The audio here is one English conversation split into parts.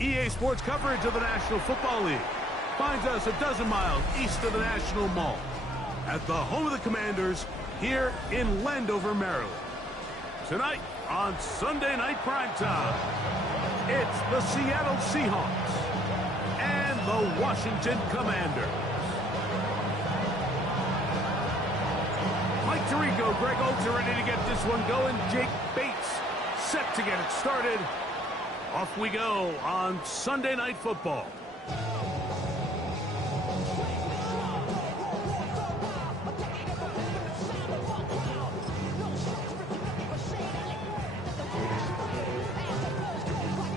EA Sports coverage of the National Football League finds us a dozen miles east of the National Mall at the home of the Commanders here in Landover, Maryland. Tonight on Sunday Night Primetime, it's the Seattle Seahawks and the Washington Commanders. Mike Tirico, Greg Oates are ready to get this one going. Jake Bates set to get it started. Off we go on Sunday Night Football.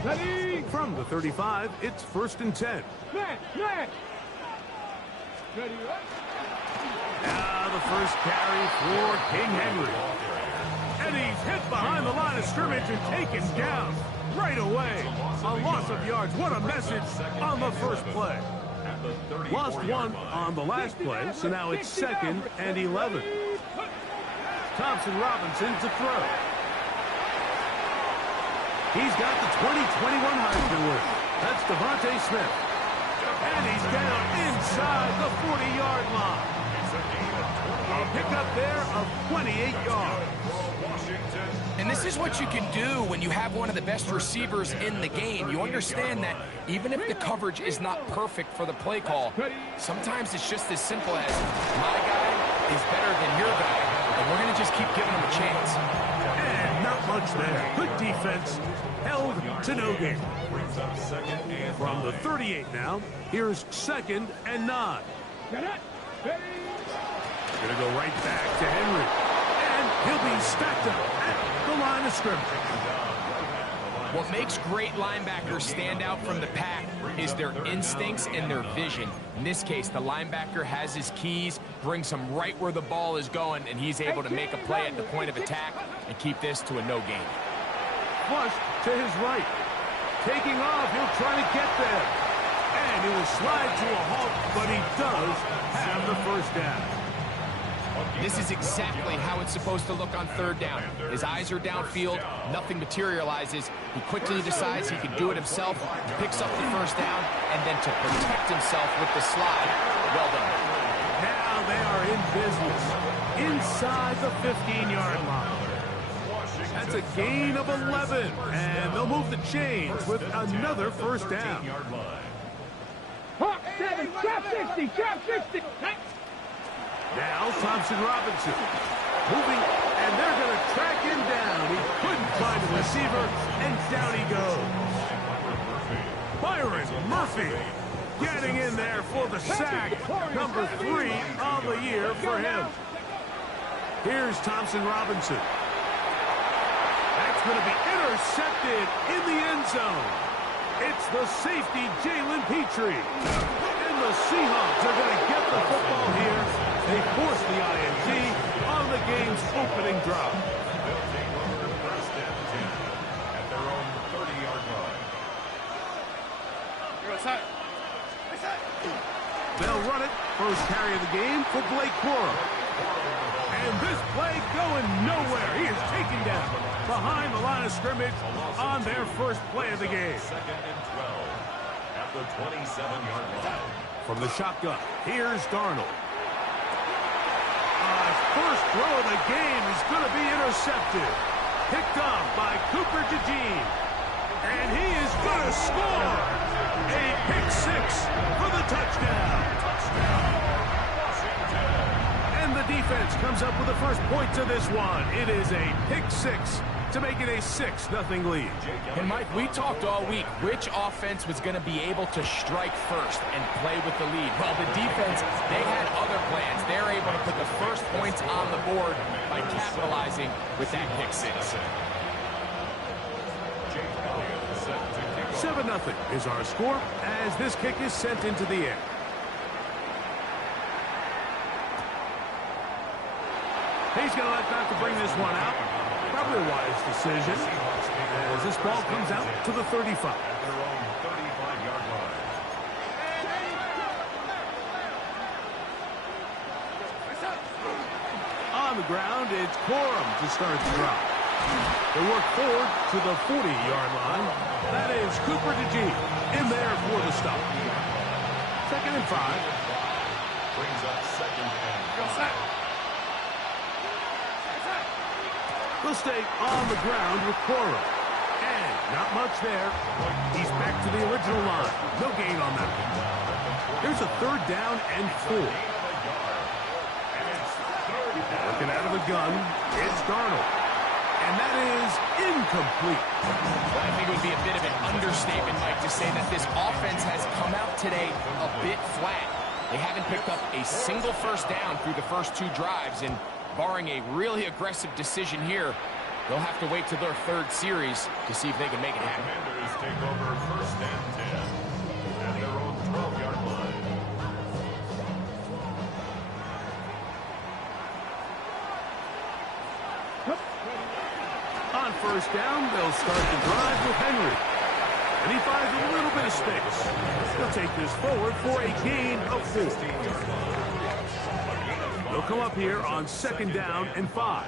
Ready? From the 35, it's 1st and 10. Ready? Now the first carry for King Henry. And he's hit behind the line of scrimmage and taken down right away. A loss of yards. What a message on the first play. Lost one on the last play, so now it's 2nd and 11. Thompson Robinson to throw. He's got the 2021 Heisman winner. That's Devontae Smith. And he's down inside the 40-yard line. A pickup there of 28 yards. And this is what you can do when you have one of the best receivers in the game. You understand that even if the coverage is not perfect for the play call, sometimes it's just as simple as my guy is better than your guy, and we're going to just keep giving him a chance. And not much there. Good defense. Held to no gain. From the 38 now, here's 2nd and 9. Going to go right back to Henry. And he'll be stacked up at the line of scrimmage. What makes great linebackers stand out from the pack is their instincts and their vision. In this case, the linebacker has his keys, brings him right where the ball is going, and he's able to make a play at the point of attack and keep this to a no gain. Flush to his right. Taking off, he'll try to get there. And he will slide to a halt, but he does have the first down. This is exactly how it's supposed to look on 3rd down. His eyes are downfield, nothing materializes. He quickly decides he can do it himself, picks up the first down, and then to protect himself with the slide, well done. Now they are in business inside the 15-yard line. That's a gain of 11, and they'll move the chains with another first down. Hawk 7, trap 60, trap 60. Now Thompson Robinson moving, and they're going to track him down. He couldn't find a receiver, and down he goes. Byron Murphy getting in there for the sack. Number 3 on the year for him. Here's Thompson Robinson. That's going to be intercepted in the end zone. It's the safety, Jalen Petrie. And the Seahawks are going to get the football here. They force the INT on the game's opening drive. They'll run it. First carry of the game for Blake Corum. And this play going nowhere. He is taken down behind the line of scrimmage on their first play of the game. 2nd and 12 at the 27-yard line. From the shotgun, here's Darnold. First throw of the game is going to be intercepted. Picked off by Cooper DeJean. And he is going to score. A pick-6 for the touchdown. And the defense comes up with the first point to this one. It is a pick-6 to make it a 6-0 lead. And Mike, we talked all week which offense was going to be able to strike first and play with the lead. Well, the defense, they had other plans. They're able to put the first points on the board by capitalizing with that pick-6. 7-0 is our score as this kick is sent into the air. He's going to elect not to bring this one out. Probably a wise decision as this ball comes out to the 35. On the ground, it's Corum to start the drive. They work forward to the 40-yard line. That is Cooper DeGee in there for the stop. 2nd and 5. Brings up 2nd and 5. They'll stay on the ground with Cora. And not much there. He's back to the original line. No gain on that one. Here's a 3rd down and 4. Working out of the gun, it's Darnold. And that is incomplete. I think it would be a bit of an understatement, Mike, to say that this offense has come out today a bit flat. They haven't picked up a single 1st down through the first 2 drives, and barring a really aggressive decision here, they'll have to wait to their 3rd series to see if they can make it happen. Commanders take over 1st and 10 at their own 12-yard line. On 1st down, they'll start the drive with Henry. And he finds a little bit of space. He'll take this forward for a gain of 4. They'll come up here on 2nd down and 5.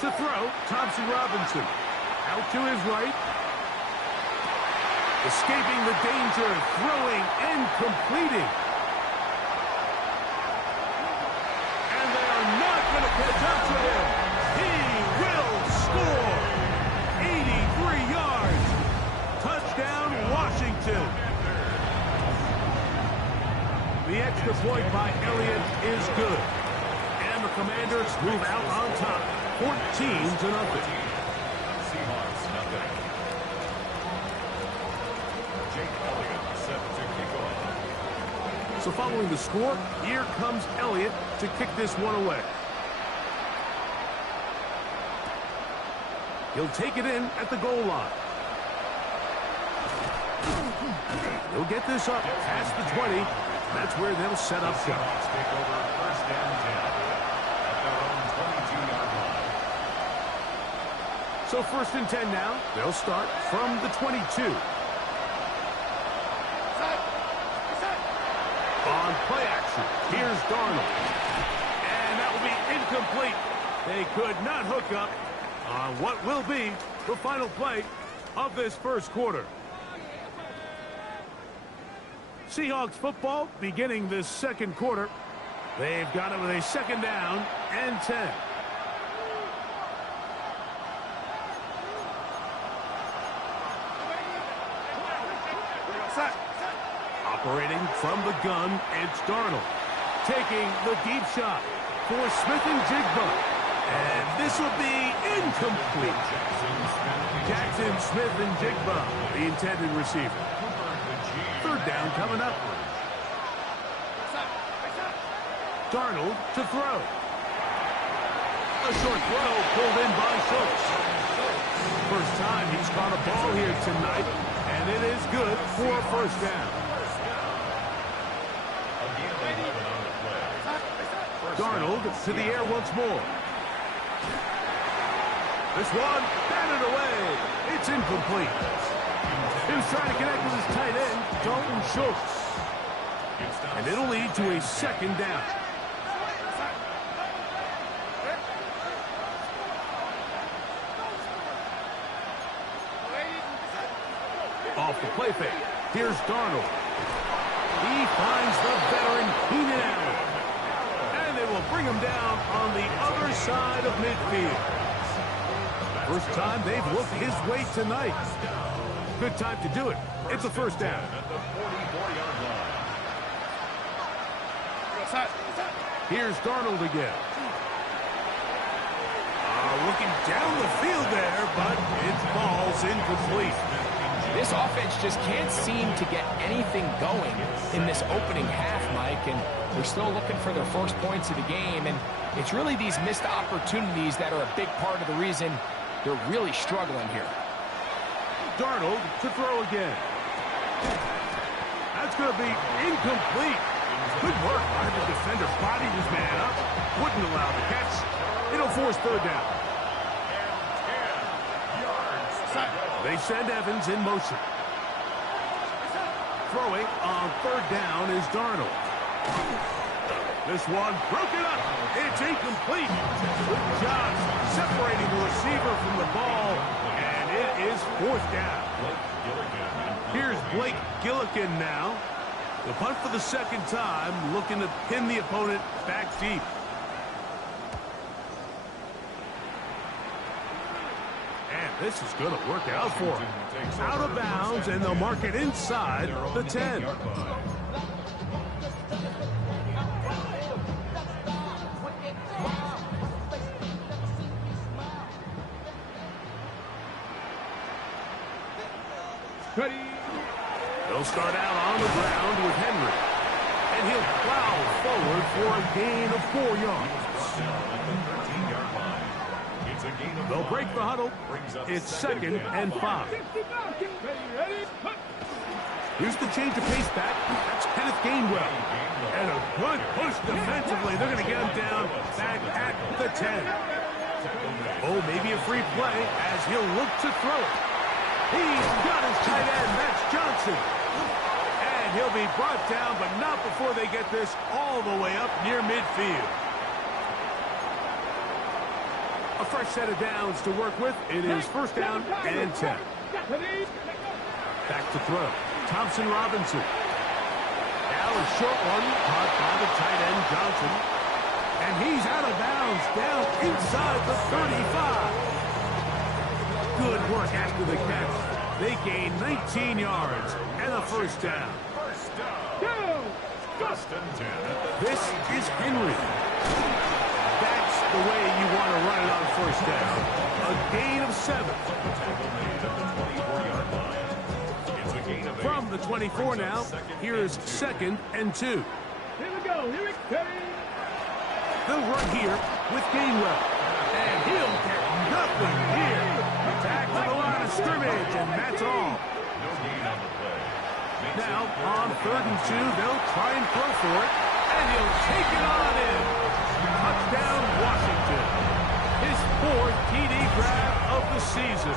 To throw, Thompson Robinson. Out to his right. Escaping the danger, throwing and completing. And they are not going to catch up to him. He will score. 83 yards. Touchdown, Washington. The extra point by Elliott is good. And the Commanders move out on top, 14-0. Seahawks, nothing. Jake Elliott set to kick off. So following the score, here comes Elliott to kick this one away. He'll take it in at the goal line. He'll get this up past the 20. That's where they'll set up shop. Seahawks take over 1st and 10 at their own 22-yard line. So 1st and 10 now. They'll start from the 22. On play action, here's Darnold. And that will be incomplete. They could not hook up on what will be the final play of this 1st quarter. Seahawks football beginning this 2nd quarter. They've got it with a 2nd down and 10. Operating from the gun, it's Darnold. Taking the deep shot for Smith and Jigba. And this will be incomplete. Jackson, Smith, and Jigba, the intended receiver. 3rd down coming up. Darnold to throw. A short throw pulled in by Schultz. First time he's caught a ball here tonight, and it is good for a 1st down. Darnold to the air once more. This one, batted away. It's incomplete. He was trying to connect with his tight end, Dalton Schultz. And it'll lead to a 2nd down. Off the play fake. Here's Darnold. He finds the veteran Keenan Allen. And they will bring him down on the other side of midfield. First time they've looked his way tonight. Good time to do it. It's a 1st down. Here's Darnold again. Looking down the field there, but it's ball's incomplete. This offense just can't seem to get anything going in this opening half, Mike, and they're still looking for their first points of the game, and it's really these missed opportunities that are a big part of the reason they're really struggling here. Darnold to throw again. That's going to be incomplete. Good work by the defender. Body was man up. Wouldn't allow the catch. It'll force 3rd down. They send Evans in motion. Throwing on 3rd down is Darnold. This one broken up. It's incomplete. Good job separating the receiver from the ball, and it is fourth down. Here's Blake Gillikin now. The punt for the second time, looking to pin the opponent back deep. And this is going to work out for him. Out of bounds, and they'll mark it inside the 10. Ready. They'll start out on the ground with Henry. And he'll plow forward for a gain of 4 yards. They'll break the huddle. It's 2nd and 5. Here's the change of pace back. That's Kenneth Gainwell. And a good push defensively. They're going to get him down back at the 10. Oh, maybe a free play as he'll look to throw it. He's got his tight end. That's Johnson. And he'll be brought down, but not before they get this all the way up near midfield. A fresh set of downs to work with. It is 1st down and 10. Back to throw. Thompson Robinson. Now a short one caught by the tight end Johnson. And he's out of bounds down inside the 35. Good work after the catch. They gain 19 yards and a 1st down. This is Henry. That's the way you want to run it on 1st down. A gain of 7. From the 24 now, here's 2nd and 2. Here we go. Here we go. They'll run here with Gainwell. And he'll get nothing here. Back to the line of scrimmage, and that's all. Now, on 3rd and 2, they'll try and throw for it. And he'll take it on in. Touchdown, Washington. His 4th TD grab of the season.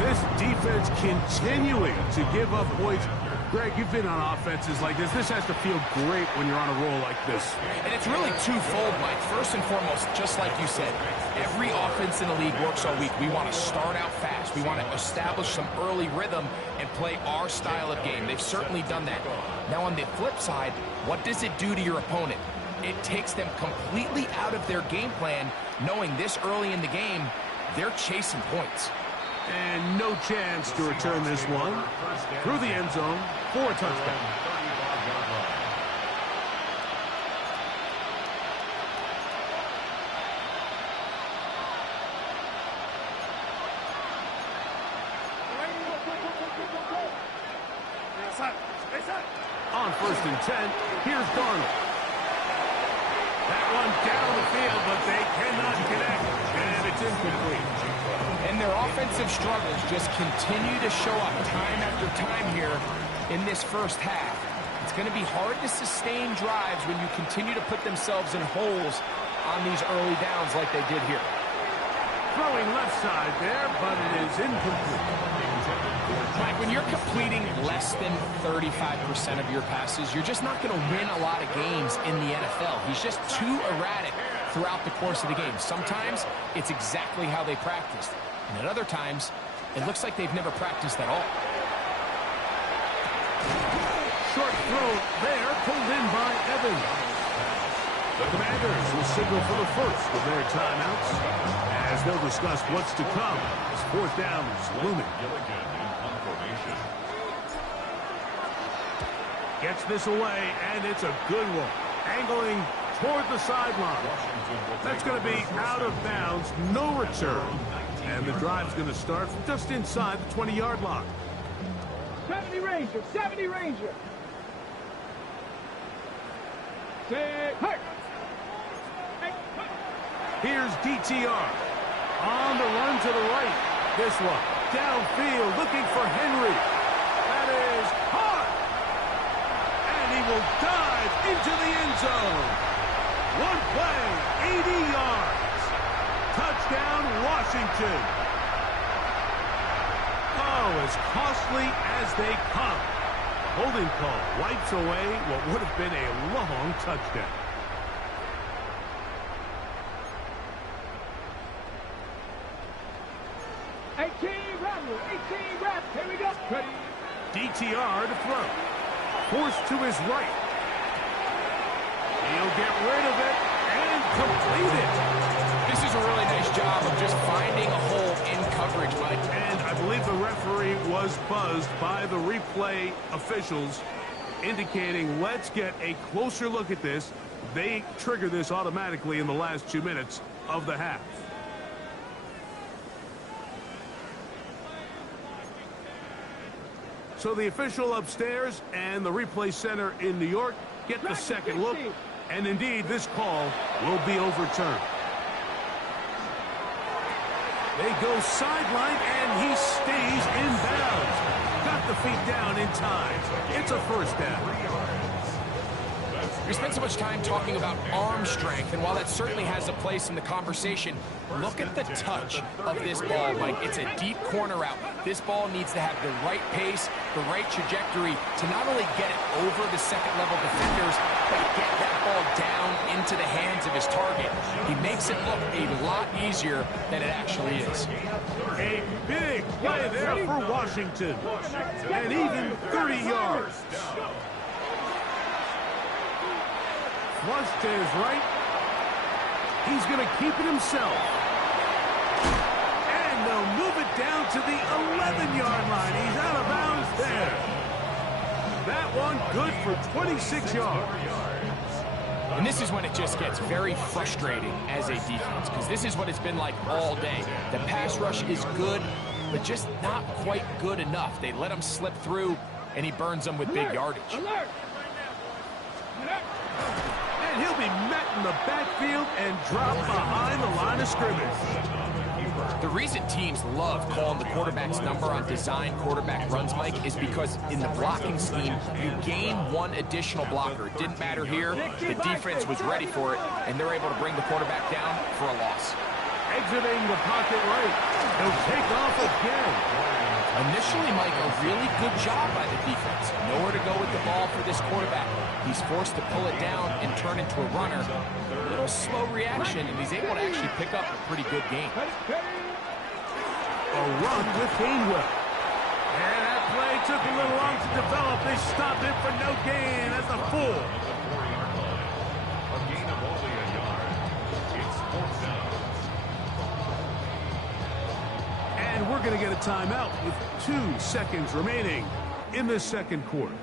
This defense continuing to give up points. Greg, you've been on offenses like this. This has to feel great when you're on a roll like this. And it's really twofold, Mike. First and foremost, just like you said, every offense in the league works all week. We want to start out fast. We want to establish some early rhythm and play our style of game. They've certainly done that. Now, on the flip side, what does it do to your opponent? It takes them completely out of their game plan, knowing this early in the game, they're chasing points. And no chance to return this one through the end zone for a touchdown. On 1st and 10, here's Darnold. That one down the field, but they cannot connect, and it's incomplete. And their offensive struggles just continue to show up time after time here in this first half. It's going to be hard to sustain drives when you continue to put themselves in holes on these early downs like they did here. Throwing left side there, but it is incomplete. Mike, when you're completing less than 35% of your passes, you're just not going to win a lot of games in the NFL. He's just too erratic throughout the course of the game. Sometimes it's exactly how they practiced. And at other times, it looks like they've never practiced at all. Short throw there, pulled in by Evans. The Commanders will signal for the first of their timeouts as they'll discuss what's to come as 4th down is looming. Gets this away, and it's a good one. Angling toward the sideline. That's going to be out of bounds, no return. And the drive's going to start from just inside the 20-yard line. 70 Ranger, 70 Ranger. Here's DTR. On the run to the right. This one downfield looking for Henry. That is caught. And he will dive into the end zone. One play, 80 yards. Touchdown, Washington. Oh, as costly as they come. holding call wipes away what would have been a long touchdown. Here we go. Ready. DTR to throw. Forced to his right. He'll get rid of it and complete it. This is a really nice job of just finding a hole in coverage, Mike. And I believe the referee was buzzed by the replay officials, indicating let's get a closer look at this. They trigger this automatically in the last 2 minutes of the half. So the official upstairs and the replay center in New York get the second look, and indeed this call will be overturned. They go sideline, and he stays in bounds. Got the feet down in time. It's a first down. We spent so much time talking about arm strength, and while that certainly has a place in the conversation, look at the touch of this ball, Mike. It's a deep corner route. This ball needs to have the right pace, the right trajectory to not only get it over the second-level defenders, but get that ball down into the hands of his target. He makes it look a lot easier than it actually is. A big play there for Washington, and even 30 yards. Flush to his right. He's going to keep it himself. And they'll move it down to the 11-yard line. He's out of bounds there. That one good for 26 yards. And this is when it just gets very frustrating as a defense, because this is what it's been like all day. The pass rush is good, but just not quite good enough. They let him slip through, and he burns them with big yardage. Alert. And he'll be met in the backfield and dropped behind the line of scrimmage. The reason teams love calling the quarterback's number on design quarterback runs, Mike, is because in the blocking scheme, you gain one additional blocker. It didn't matter here. The defense was ready for it, and they're able to bring the quarterback down for a loss. Exiting the pocket right. He'll take off again. Initially, Mike, a really good job by the defense. Nowhere to go with the ball for this quarterback. He's forced to pull it down and turn into a runner. A little slow reaction, and he's able to actually pick up a pretty good game. A run with Gainwell. And that play took a little long to develop. They stopped it for no gain at the full. A gain of only a yard. It's fourth down. And we're going to get a timeout with 2 seconds remaining in the second quarter.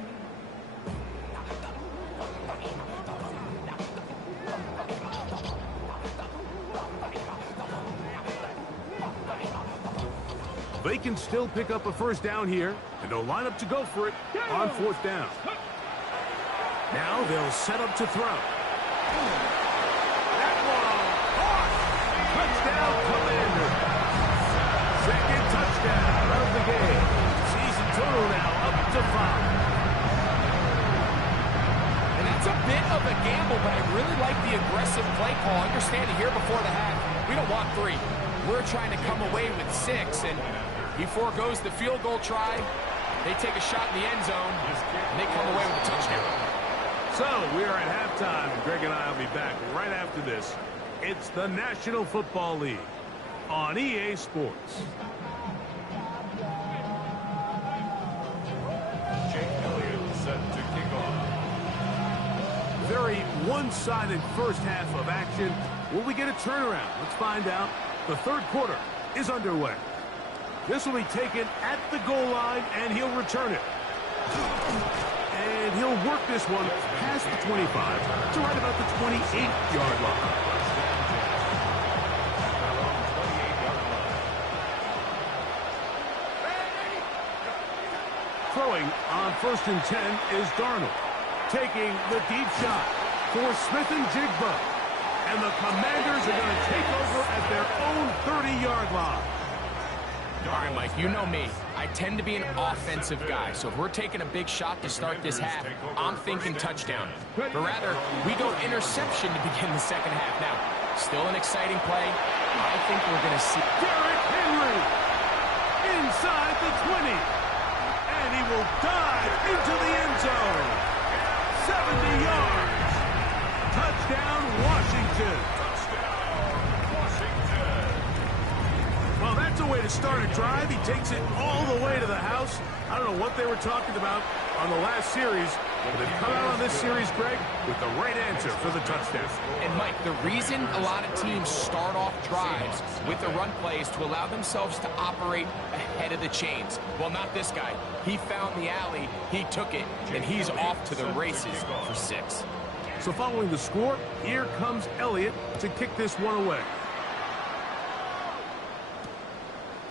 They can still pick up a first down here, and they'll line up to go for it on 4th down. Now they'll set up to throw. That one caught. Touchdown, Commander. Second touchdown of the game. Season total now up to 5. And that's a bit of a gamble, but I really like the aggressive play call. Understanding here before the half, we don't want 3. We're trying to come away with 6, and he forgoes the field goal try. They take a shot in the end zone, and they come away with a touchdown. So we are at halftime, and Greg and I will be back right after this. It's the National Football League on EA Sports. Jake Elliott set to kick off. Very one-sided first half of action. Will we get a turnaround? Let's find out. The third quarter is underway. This will be taken at the goal line, and he'll return it. And he'll work this one past the 25 to right about the 28-yard line. Throwing on 1st and 10 is Darnold. Taking the deep shot for Smith and Jigba. And the Commanders are going to take over at their own 30-yard line. All right, Mike, you know me. I tend to be an offensive guy, so if we're taking a big shot to start this half, I'm thinking touchdown. But rather, we go interception to begin the second half. Now, still an exciting play. I think we're going to see Derrick Henry inside the 20. And he will dive into the end zone. 70 yards. Touchdown, Washington. Well, that's a way to start a drive. He takes it all the way to the house. I don't know what they were talking about on the last series, but they've come out on this series, Greg, with the right answer for the touchdown. And, Mike, the reason a lot of teams start off drives with the run play is to allow themselves to operate ahead of the chains. Well, not this guy. He found the alley, he took it, and he's off to the races for 6. So following the score, here comes Elliott to kick this one away.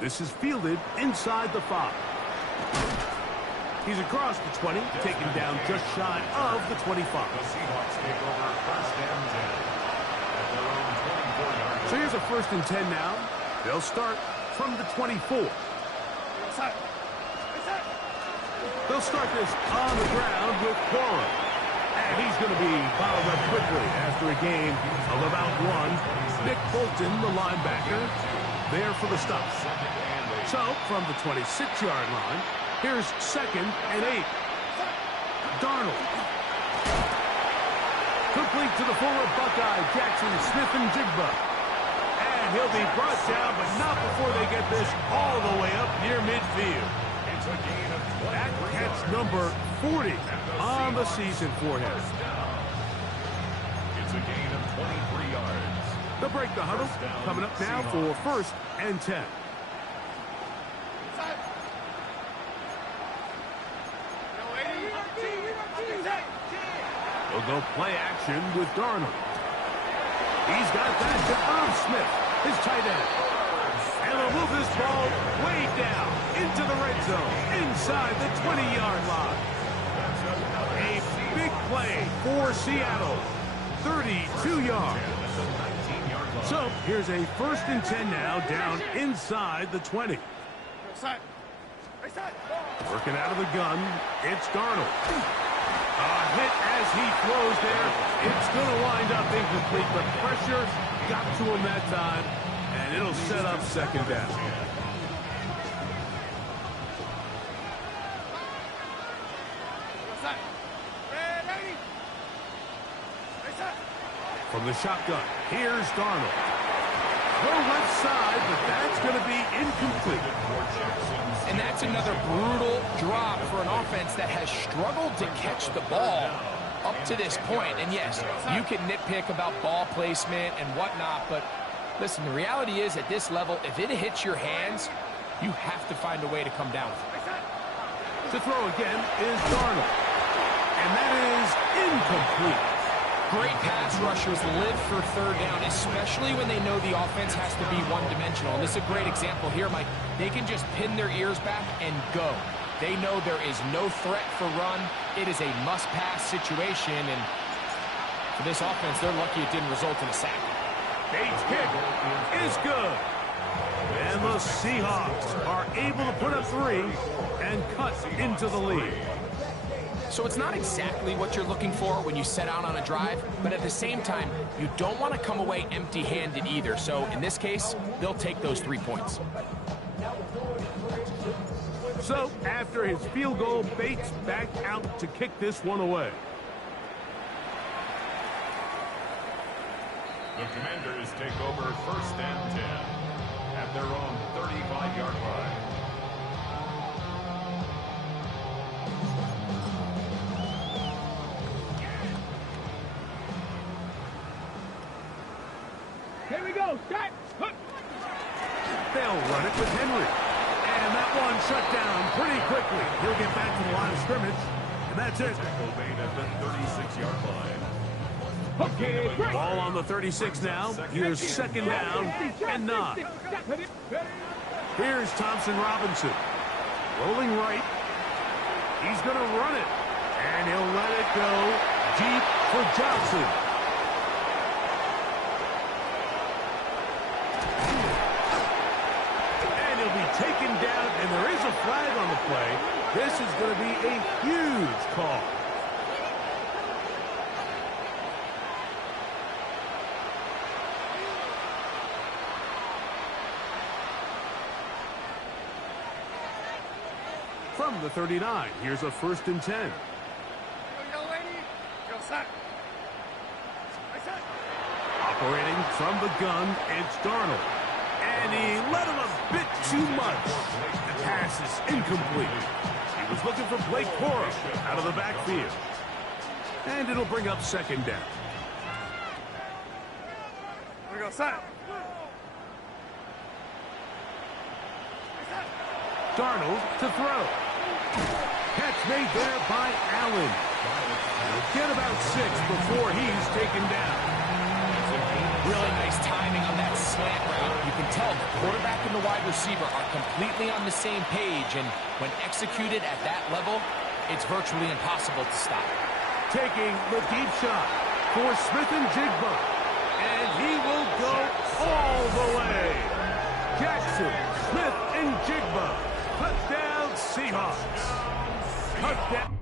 This is fielded inside the 5. He's across the 20, taken down just shy of the 25. The Seahawks take over first and 10 at their own 24-yard. So here's a 1st and 10 now. They'll start from the 24. They'll start this on the ground with Quorum. And he's going to be fouled up quickly after a game of about 1. Nick Bolton, the linebacker, there for the stop. So from the 26-yard line, here's 2nd and 8. Darnold. Complete to the former Buckeye, Jackson Smith-Njigba. And he'll be brought down, but not before they get this all the way up near midfield. It's a gain of 20. That catch number 40 on the season for him. It's a gain of 23 yards. They'll break the huddle. Coming up now for 1st and 10. They'll go play action with Darnold. He's got that to Irv Smith, his tight end. And they'll move this ball way down into the red zone, inside the 20-yard line. A big play for Seattle, 32 yards. So here's a 1st and 10 now, down inside the 20. Working out of the gun, it's Darnold. A hit as he throws there. It's going to wind up incomplete. The pressure got to him that time, and it'll set up 2nd down. From the shotgun, here's Darnold. Go left side, but that's going to be incomplete. And that's another brutal drop for an offense that has struggled to catch the ball up to this point. And yes, you can nitpick about ball placement and whatnot, but listen, the reality is at this level, if it hits your hands, you have to find a way to come down with it. To throw again is Darnold. And that is incomplete. Great pass rushers live for 3rd down, especially when they know the offense has to be one-dimensional. And this is a great example here, Mike. They can just pin their ears back and go. They know there is no threat for run. It is a must-pass situation, and for this offense, they're lucky it didn't result in a sack. Bates' kick is good. And the Seahawks are able to put up 3 and cut into the lead. So it's not exactly what you're looking for when you set out on a drive, but at the same time, you don't want to come away empty-handed either. So in this case, they'll take those 3 points. So after his field goal, Bates back out to kick this one away. The Commanders take over 1st and 10 at their own 35-yard line. Here we go. Start. They'll run it with Henry. And that one shut down pretty quickly. He'll get back to the line of scrimmage. And that's it. Tackle made at the 36-yard line. Okay, great. Ball on the 36 now. Here's 2nd down and 9. Here's Thompson Robinson. Rolling right. He's going to run it. And he'll let it go deep for Johnson. And he'll be taken down, and there is a flag on the play. This is going to be a huge call. From from the 39. Here's a 1st and 10. Operating from the gun, it's Darnold. And he let him a bit too much. The pass is incomplete. He was looking for Blake Corum out of the backfield. And it'll bring up 2nd down. We go set. Darnold to throw. Catch made there by Allen. He'll get about 6 before he's taken down. Really nice timing on that slant route. You can tell the quarterback and the wide receiver are completely on the same page, and when executed at that level, it's virtually impossible to stop. Taking the deep shot for Smith and Jigba. And he will go all the way. Jackson, Smith, and Jigba. Touchdown, Seahawks. Touchdown.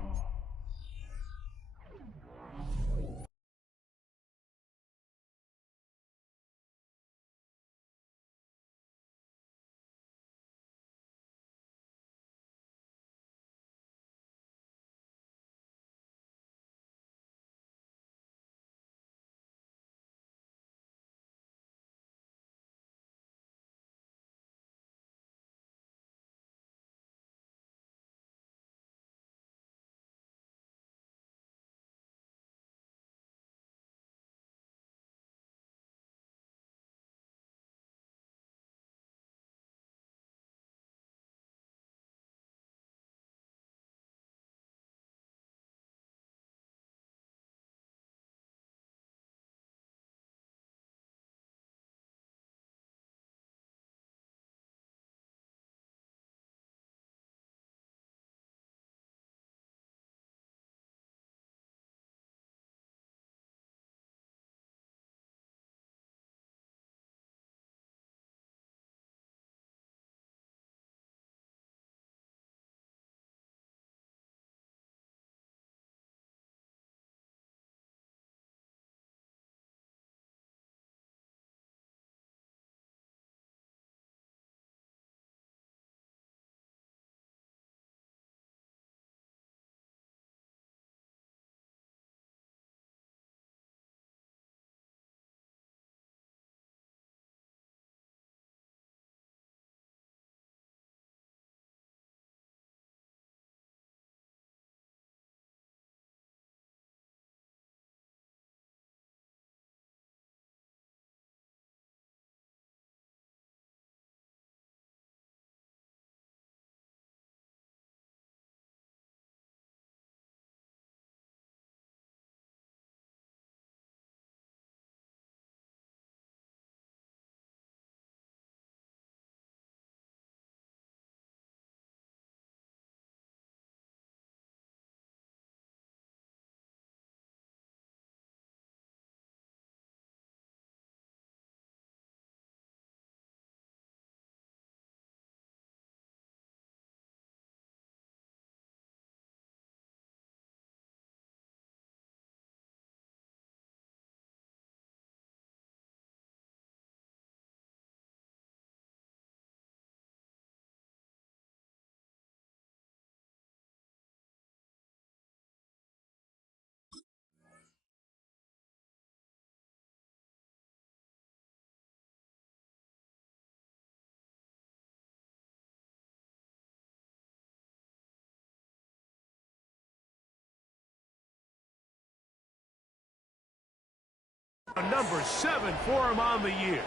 Number 7 for him on the year.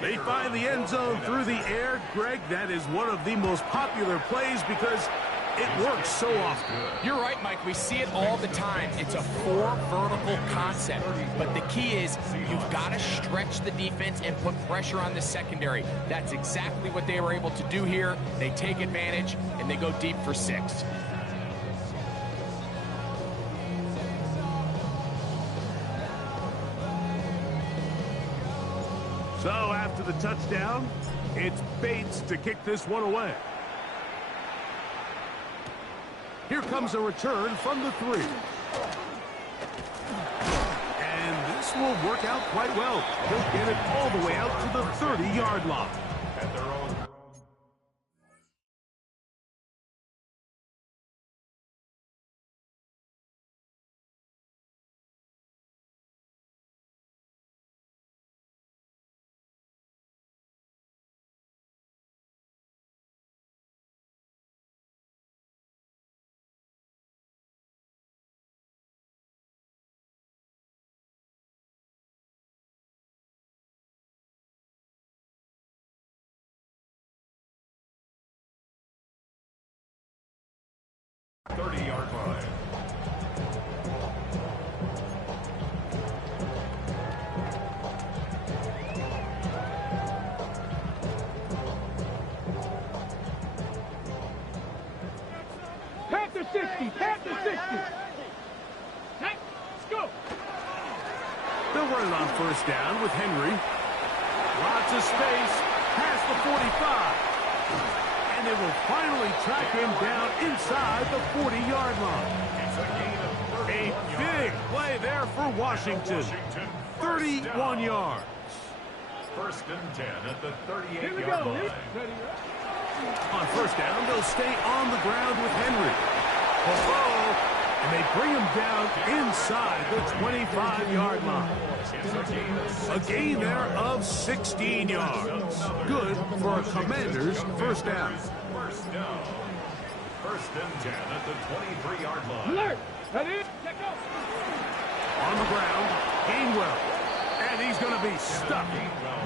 They find the end zone through the air. Greg, that is one of the most popular plays because it works so often. You're right, Mike. We see it all the time. It's a 4 vertical concept. But the key is you've got to stretch the defense and put pressure on the secondary. That's exactly what they were able to do here. They take advantage, and they go deep for 6. So after the touchdown, it's Bates to kick this one away. Here comes a return from the 3. And this will work out quite well. He'll get it all the way out to the 30-yard line. started on first down with Henry. Lots of space past the 45. And they will finally track him down inside the 40-yard line. A big play there for Washington. 31 yards. First and 10 at the 38-yard line. On first down, they'll stay on the ground with Henry. And they bring him down inside the 25-yard line. A gain there of 16 yards. Good for a Commander's first down. First and 10 at the 23-yard line. Alert! Ready? Check out! On the ground, Gainwell. And he's going to be stuck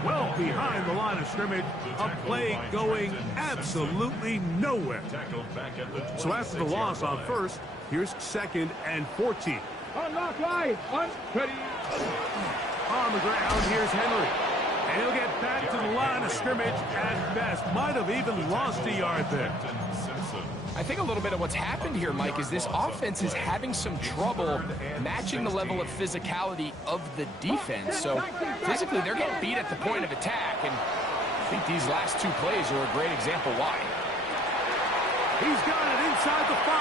well behind the line of scrimmage. A play going absolutely nowhere. So after the loss on first, here's second and 14. Unlock line! Ready? On the ground, here's Henry. And he'll get back to the line of scrimmage at best. Might have even lost a yard there. I think a little bit of what's happened here, Mike, is this offense is having some trouble matching the level of physicality of the defense. So physically, they're getting beat at the point of attack, and I think these last two plays are a great example why. He's got it inside the 5,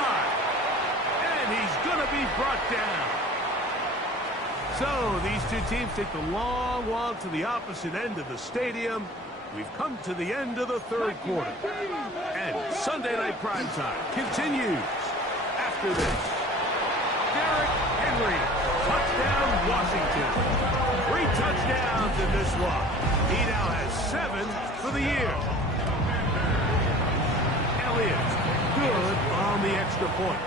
and he's going to be brought down. So these two teams take the long walk to the opposite end of the stadium. We've come to the end of the third quarter. And Sunday Night Primetime continues after this. Derrick Henry, touchdown Washington. 3 touchdowns in this one. He now has 7 for the year. Elliott, good on the extra point.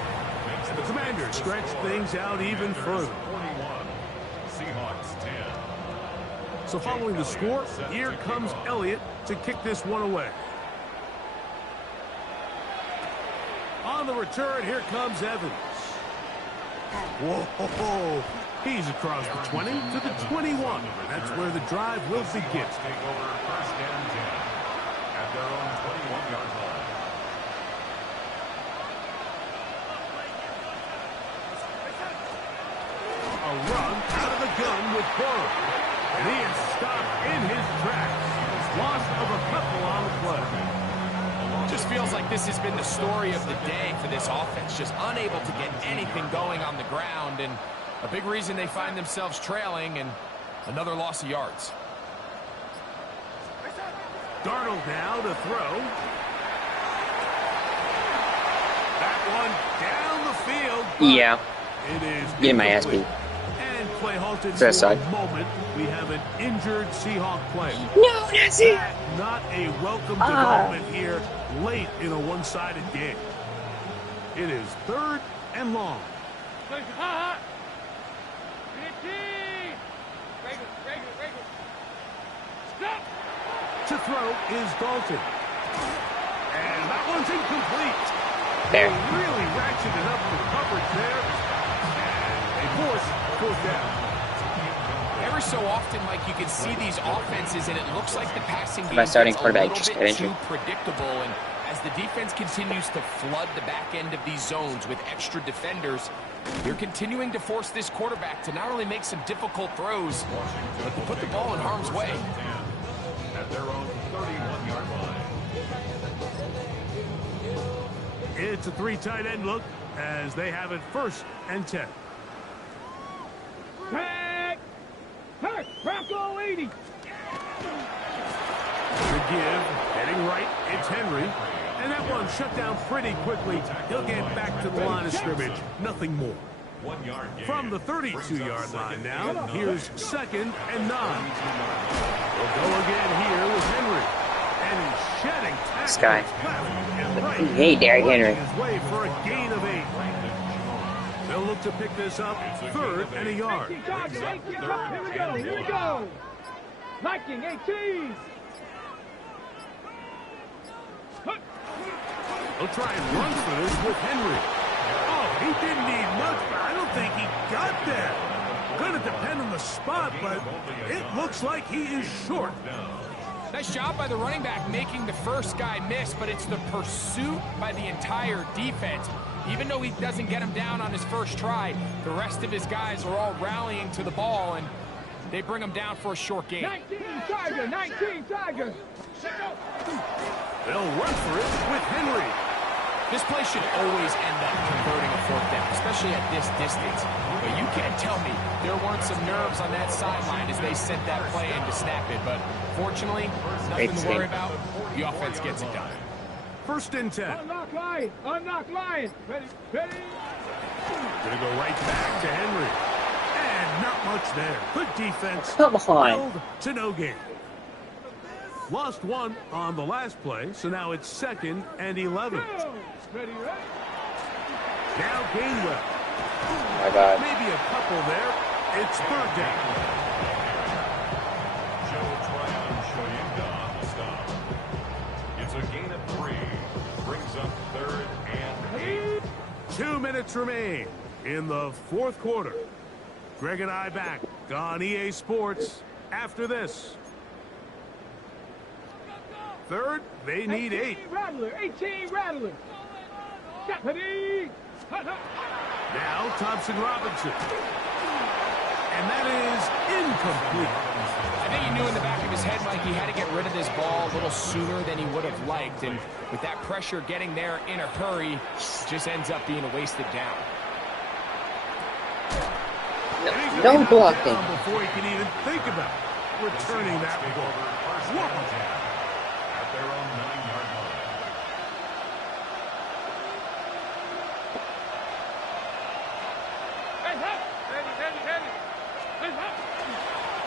The Commanders stretch things out even further. Seahawks 10. So following the score, here comes Elliott to kick this one away. On the return, here comes Evans. Whoa, he's across the 20 to the 21. That's where the drive will begin. Take over first and 10 at their own 21-yard line. A run out of the gun with Burrow. And he is stopped in his tracks. Loss of a couple on the play. Just feels like this has been the story of the day for this offense. Just unable to get anything going on the ground. And a big reason they find themselves trailing and another loss of yards. Darnold now to throw. That one down the field. Yeah. It is Getting my ass beat. And play halted That for side. a moment. We have an injured Seahawk player. No, that's it. Not a welcome development here late in a one-sided game. It is 3rd and long. Stop! To throw is Dalton. And that one's incomplete. There. They really ratcheted up the coverage there. And they force 4th down. Every so often, Mike, you can see these offenses, and it looks like the passing game My starting gets a quarterback little just bit got injured. too predictable. And as the defense continues to flood the back end of these zones with extra defenders, they're continuing to force this quarterback to not only make some difficult throws, but to put the ball in harm's way. At their own 31-yard line. It's a 3 tight end look as they have it 1st and 10. Tag! Hurt! Bronco 80! The give, heading right, it's Henry. And that one shut down pretty quickly. He'll get back to the line of scrimmage. Nothing more. 1 yard gain. From the 32-yard line now, here's 2nd and 9. We'll go again here with Henry. And he's shedding tackles Sky. left and right. Hey, Derrick Henry. Working his way for a gain of 8. They'll look to pick this up 3rd and a yard. 18 yards, 18 yards. Here we go, here we go. Liking 18. They'll try and run for this with Henry. Oh, he didn't need much, but I don't think he got there. Going to depend on the spot, but it looks like he is short. Nice job by the running back making the first guy miss, but it's the pursuit by the entire defense. Even though he doesn't get him down on his first try, the rest of his guys are all rallying to the ball, and They bring him down for a short game. 19 Tiger, 19 Tiger. They'll run for it with Henry. This play should always end up converting a fourth down, especially at this distance. But you can't tell me there weren't some nerves on that sideline as they sent that play in to snap it. But fortunately, nothing to worry about. The offense gets it done. 1st and 10. Unlock Lion, unlock Lion. Ready, ready. Gonna go right back to Henry. And not much there. Good defense. Come on. Held to no gain. Lost one on the last play, so now it's 2nd and 11. Ready, ready. Now Gainwell. Oh my God. Maybe a couple there. It's 3rd down. Joe Tryon Shoyinka on the stop. It's a gain of 3. Brings up 3rd and 8. 2 minutes remain in the 4th quarter. Greg and I back on EA Sports after this. 3rd, they need 8. 18 Rattler, 18 Rattler. Ready. Now Thompson Robinson. And that is incomplete. I think he knew in the back of his head, Mike, he had to get rid of this ball a little sooner than he would have liked. And with that pressure getting there in a hurry, just ends up being a wasted down. No blocking. Before he can even think about returning that ball. At their own 9-yard line.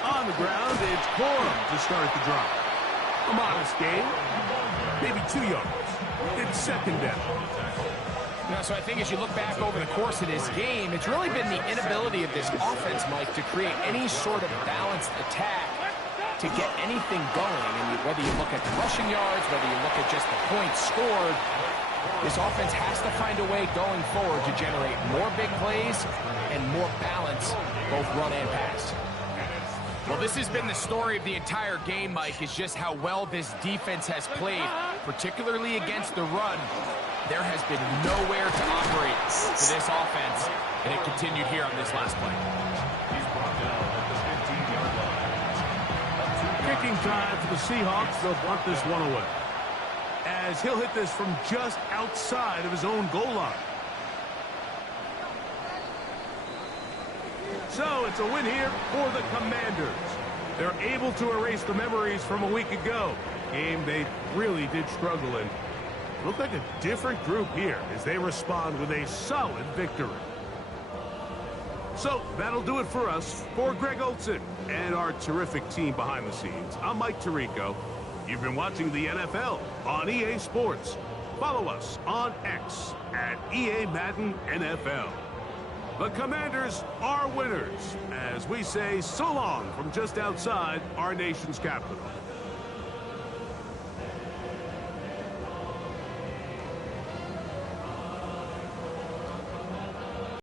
On the ground, it's Corum to start the drive. A modest gain, maybe 2 yards. It's 2nd down. Now, so I think as you look back over the course of this game, it's really been the inability of this offense, Mike, to create any sort of balanced attack to get anything going. And whether you look at the rushing yards, whether you look at just the points scored, this offense has to find a way going forward to generate more big plays and more balance, both run and pass. Well, this has been the story of the entire game, Mike, is just how well this defense has played, particularly against the run. There has been nowhere to operate for this offense, and it continued here on this last play. He's brought down at the 15-yard line. Kicking time for the Seahawks. They'll bunt this one away, as he'll hit this from just outside of his own goal line. So it's a win here for the Commanders. They're able to erase the memories from a week ago. Game they really did struggle in. Look like a different group here as they respond with a solid victory. So that'll do it for us. For Greg Olson and our terrific team behind the scenes, I'm Mike Tirico. You've been watching the NFL on EA Sports. Follow us on X at EA Madden NFL. The Commanders are winners as we say so long from just outside our nation's capital.